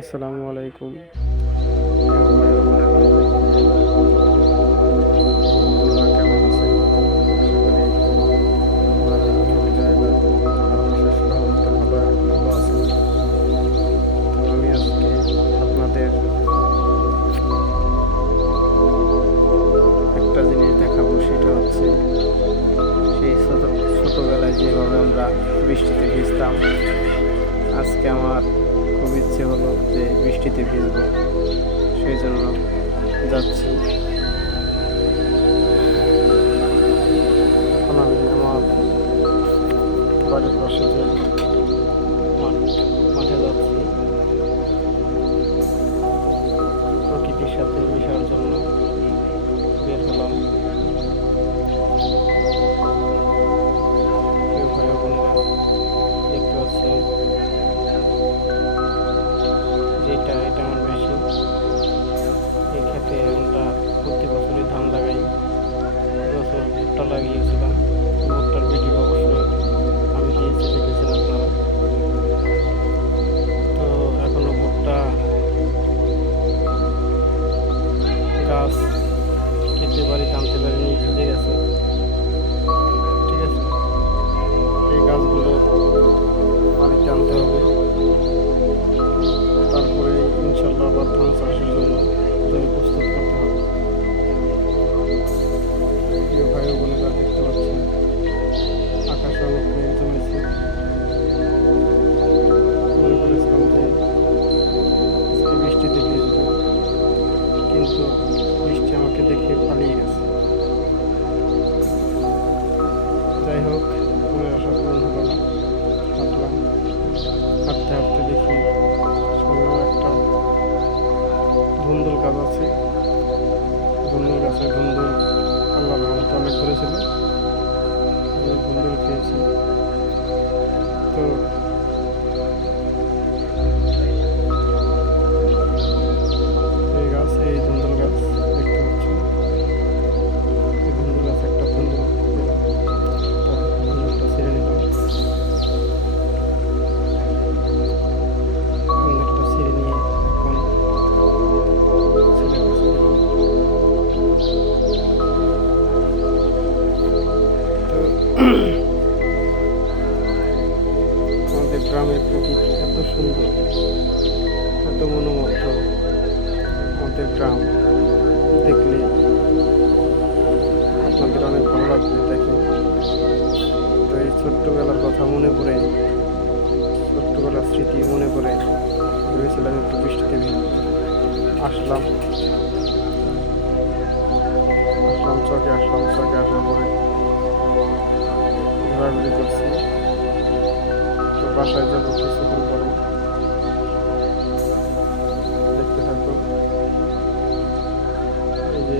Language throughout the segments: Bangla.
আসসালামু আলাইকুম। ছোটোবেলায় যেভাবে আমরা বৃষ্টিতে ভিজতাম আজকে আমার খুব ইচ্ছে হলো যে বৃষ্টিতে ভিজব, সেই জন্য যাচ্ছি। এখন আমি আমার বাড়ির পাশে যে ভুট্টা কিন্তু বৃষ্টি আমাকে দেখে পালিয়ে গেছে। যাই হোক মনের আশা পূরণ হলো না হাঁটলাম হাঁটতে হাঁটতে দেখি সামনে একটা ধুন্দুল গাছ আছে। ধুন্দুল গাছে ধুন্দুল আল্লাহ রহমত অনেক ধরেছিল। আমি ধুন্দুল খেয়েছি। তো গ্রামের প্রকৃতি এত সুন্দর, এত মনোমুগ্ধ আমাদের গ্রাম। দেখলে আপনাদের অনেক ভালো লাগবে দেখেন তো এই ছোট্টবেলার কথা মনে পড়ে, ছোট্টবেলার স্মৃতি মনে পড়ে, ভেবেছিলাম একটু বৃষ্টিতে। আসলাম। আসলাম চকে আসলাম চকে, আসার পরে ঘোরাঘুরি করছি। তো বাসায় যাব কিছুক্ষণ পরে। দেখতে থাকব। এই যে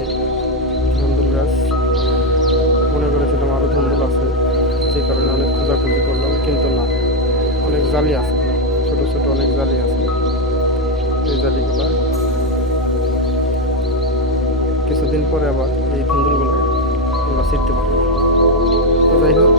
ধুন্দুল গাছ, মনে করেছিলাম আরও ধুন্দুল আছে, যে কারণে অনেক খোঁজাখুঁজি করলাম, কিন্তু না, অনেক জালি আছে, ছোট ছোট অনেক জালি আছে। এই জালিগুলো কিছুদিন পরে আবার এই ধুন্দুলগুলো আমরা ছিটতে পারব। যাই হোক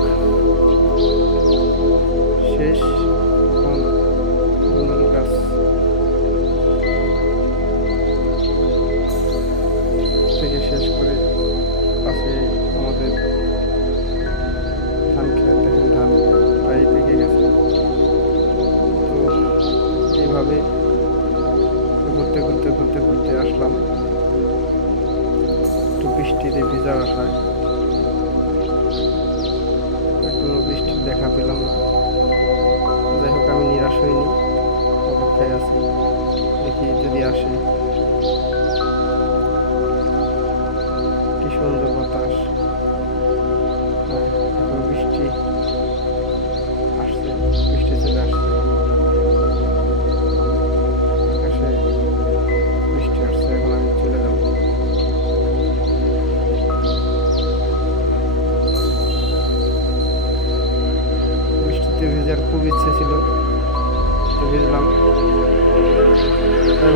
একটু বৃষ্টিতে ভিজা আসায় এখনও বৃষ্টির দেখা পেলাম না। যাই হোক, আমি নিরাশ হইনি। অপেক্ষায় আছি। দেখি যদি আসে।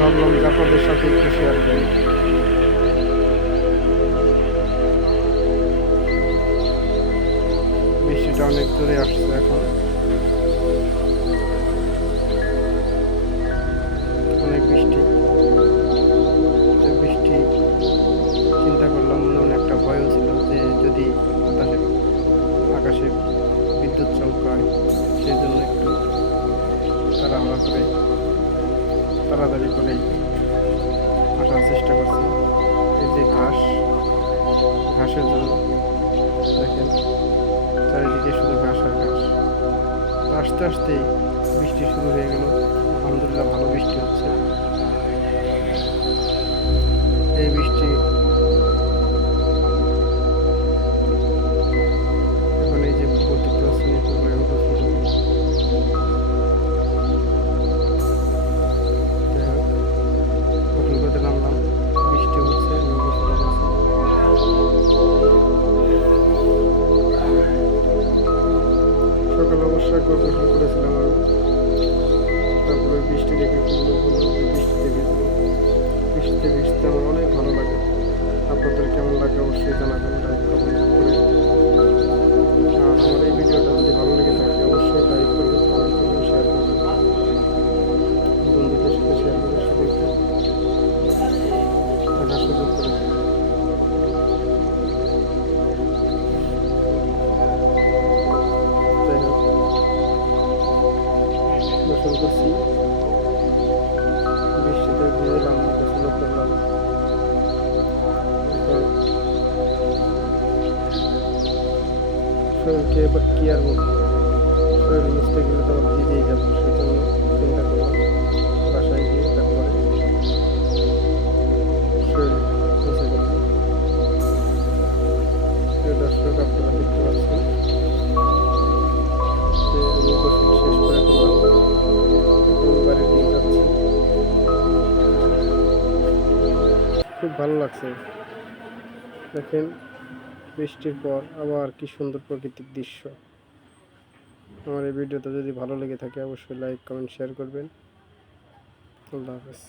ভাবলাম যে সাথে একটু শেয়ার করি। বৃষ্টিটা অনেক দূরে আসছে এখন। অনেক বৃষ্টি। বৃষ্টি, চিন্তা করলাম একটা ভয়ও ছিল যে যদি আকাশে বিদ্যুৎ চমকায়, সেই জন্য একটু করে তাড়াতাড়ি করে আসার চেষ্টা করছি। এই যে ঘাস, ঘাসের জন্য দেখেন, চারিদিকে শুধু ঘাস আর ঘাস। আস্তে আস্তে বৃষ্টি শুরু হয়ে গেল। আলহামদুলিল্লাহ ভালো বৃষ্টি হচ্ছে। এই বৃষ্টি সকালে অবশ্য একবার গোসল করেছিলাম আমি। তারপরে বৃষ্টি দেখে লোক হলো বৃষ্টিতে ভিজবো বৃষ্টিতে ভিজতে আমার অনেক ভালো লাগে। আপনাদের কেমন লাগে অবশ্যই জানাবেন। লাইক কমেন্ট করে শরীরকে এবার কি আর বলব? শরীর মুছতে গেলে তো আমার ভিজেই যাব চিন্তা করলাম বাসায় গিয়ে তারপরে শরীর মুছে করব দর্শক, আপনারা দেখতে পাচ্ছেন খুব ভালো লাগছে। দেখেন বৃষ্টির পর আবার কি সুন্দর প্রাকৃতিক দৃশ্য। আমার এই ভিডিওটা যদি ভালো লেগে থাকে, অবশ্যই লাইক কমেন্ট শেয়ার করবেন। আল্লাহ হাফেজ।